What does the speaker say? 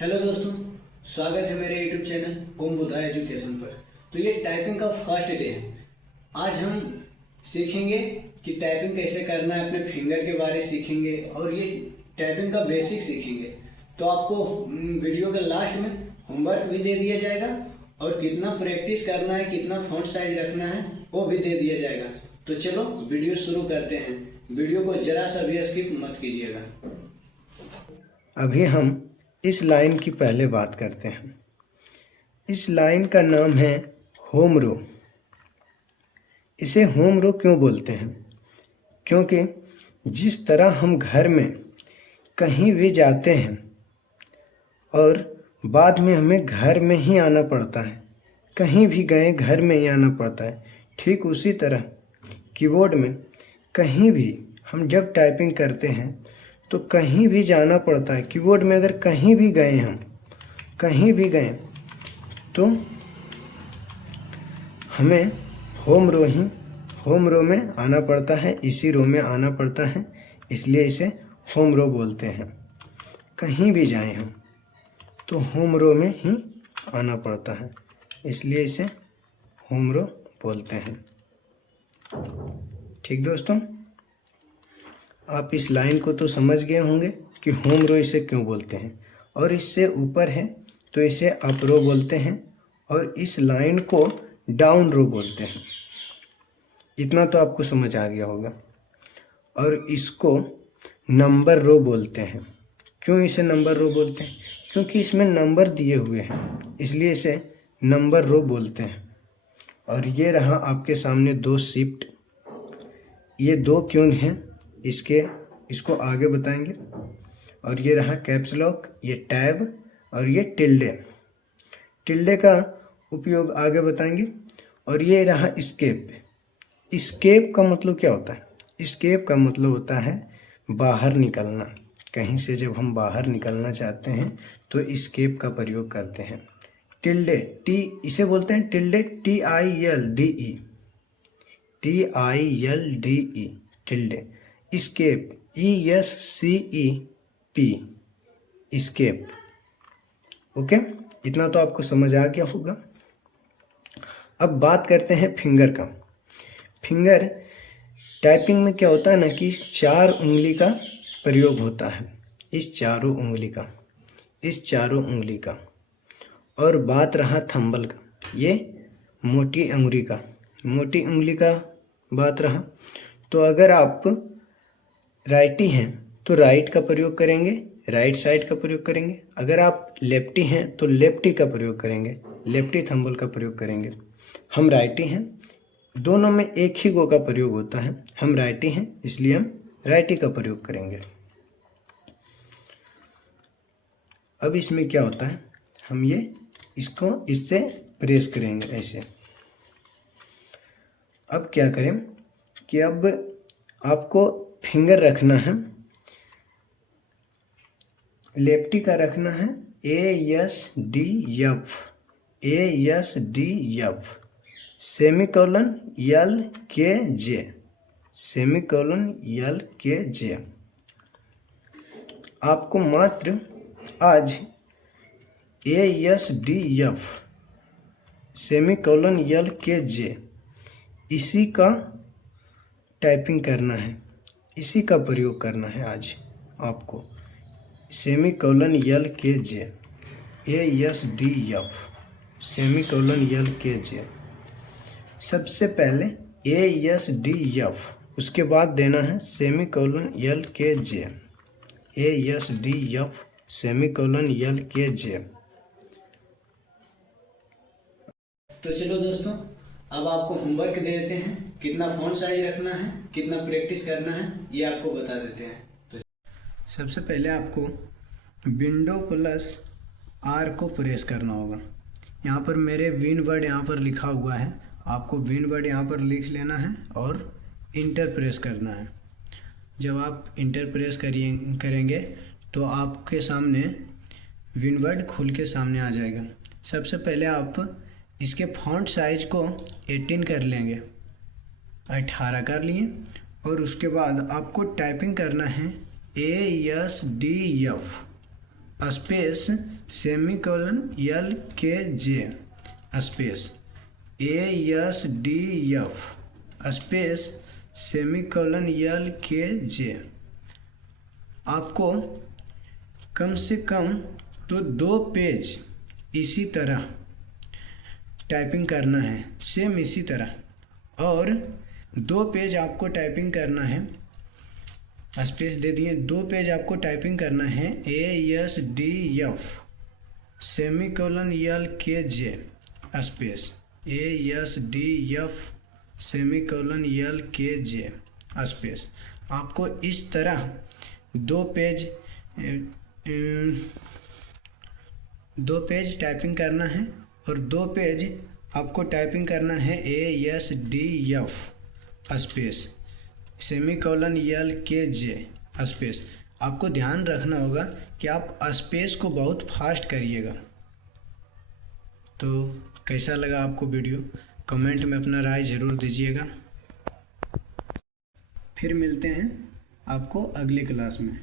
Hello दोस्तों, स्वागत है मेरे यूट्यूब चैनल ओम बुधा एजुकेशन पर। तो ये टाइपिंग का फर्स्ट डे है। आज हम सीखेंगे कि टाइपिंग कैसे करना है, अपने फिंगर के बारे सीखेंगे और ये टाइपिंग का बेसिक सीखेंगे। तो आपको वीडियो के लास्ट में होमवर्क भी दे दिया जाएगा और कितना प्रैक्टिस करना है, कितना फॉन्ट साइज रखना है वो भी दे दिया जाएगा। तो चलो वीडियो शुरू करते हैं। वीडियो को जरा सा भी स्किप मत कीजिएगा। अभी हम इस लाइन की पहले बात करते हैं। इस लाइन का नाम है होम रो। इसे होम रो क्यों बोलते हैं? क्योंकि जिस तरह हम घर में कहीं भी जाते हैं और बाद में हमें घर में ही आना पड़ता है, कहीं भी गए घर में ही आना पड़ता है, ठीक उसी तरह कीबोर्ड में कहीं भी हम जब टाइपिंग करते हैं तो कहीं भी जाना पड़ता है। कीबोर्ड में अगर कहीं भी गए, हम कहीं भी गए तो हमें होम रो में आना पड़ता है, इसी रो में आना पड़ता है, इसलिए इसे होम रो बोलते हैं। कहीं भी जाएं हम तो होम रो में ही आना पड़ता है, इसलिए इसे होम रो बोलते हैं। ठीक दोस्तों, आप इस लाइन को तो समझ गए होंगे कि होम रो इसे क्यों बोलते हैं। और इससे ऊपर है तो इसे अप रो बोलते हैं और इस लाइन को डाउन रो बोलते हैं। इतना तो आपको समझ आ गया होगा। और इसको नंबर रो बोलते हैं। क्यों इसे नंबर रो बोलते हैं? क्योंकि इसमें नंबर दिए हुए हैं, इसलिए इसे नंबर रो बोलते हैं। और ये रहा आपके सामने दो शिफ्ट। ये दो क्यों हैं इसको आगे बताएंगे। और ये रहा कैप्स लॉक, ये टैब और ये टिल्डे का उपयोग आगे बताएंगे। और ये रहा स्केप का मतलब क्या होता है? स्केप का मतलब होता है बाहर निकलना। कहीं से जब हम बाहर निकलना चाहते हैं तो स्केप का प्रयोग करते हैं। टिल्डे, इसे बोलते हैं tilde, TILDE, tilde. Escape, ESCEP, escape. Okay, इतना तो आपको समझ आ गया होगा। अब बात करते हैं फिंगर का। फिंगर टाइपिंग में क्या होता है ना कि इस चार उंगली का प्रयोग होता है, इस चारों उंगली का। और बात रहा थंबल का, ये मोटी उंगली का बात रहा। तो अगर आप राइटी हैं तो राइट का प्रयोग करेंगे, राइट साइड का प्रयोग करेंगे। अगर आप लेफ्टी हैं तो लेफ्टी का प्रयोग करेंगे, लेफ्टी थंबल का प्रयोग करेंगे। हम राइटी हैं, दोनों में एक ही गो का प्रयोग होता है। हम राइटी हैं इसलिए हम राइटी का प्रयोग करेंगे। अब इसमें क्या होता है, हम इसको इससे प्रेस करेंगे ऐसे। अब क्या करें कि अब आपको फिंगर रखना है, लेफ्टी का रखना है ASDF, सेमीकोलन LKJ। आपको मात्र आज ASDF सेमीकोलन LKJ इसी का टाइपिंग करना है, इसी का प्रयोग करना है आज आपको। Semicolon LKJ, ASDF semicolon LKJ। सबसे पहले ASDF, उसके बाद देना है semicolon LKJ, ASDF semicolon LKJ। तो चलो दोस्तों, अब आपको होमवर्क दे देते हैं। कितना फॉन्ट साइज रखना है, कितना प्रैक्टिस करना है, ये आपको बता देते हैं। तो सबसे पहले आपको विंडो प्लस R को प्रेस करना होगा। यहाँ पर मेरे विन वर्ड यहाँ पर लिखा हुआ है, आपको विन वर्ड यहाँ पर लिख लेना है और इंटर प्रेस करना है। जब आप इंटर प्रेस करेंगे तो आपके सामने विन वर्ड खुल के सामने आ जाएगा। सबसे पहले आप इसके फॉन्ट साइज को 18 कर लेंगे, 18 कर लिए। और उसके बाद आपको टाइपिंग करना है ASDF, space semicolon L K J space ASDF space semicolon L K J. आपको कम से कम तो 2 पेज इसी तरह टाइपिंग करना है, सेम इसी तरह, और 2 पेज आपको टाइपिंग करना है, स्पेस दे दिए, 2 पेज आपको टाइपिंग करना है ASDF semicolon L K J space ASDF semicolon L K J space. आपको इस तरह 2 पेज टाइपिंग करना है और 2 पेज आपको टाइपिंग करना है ASDF space semicolon L K J space. आपको ध्यान रखना होगा कि आप स्पेस को बहुत फास्ट करिएगा। तो कैसा लगा आपको वीडियो, कमेंट में अपना राय ज़रूर दीजिएगा। फिर मिलते हैं आपको अगली क्लास में।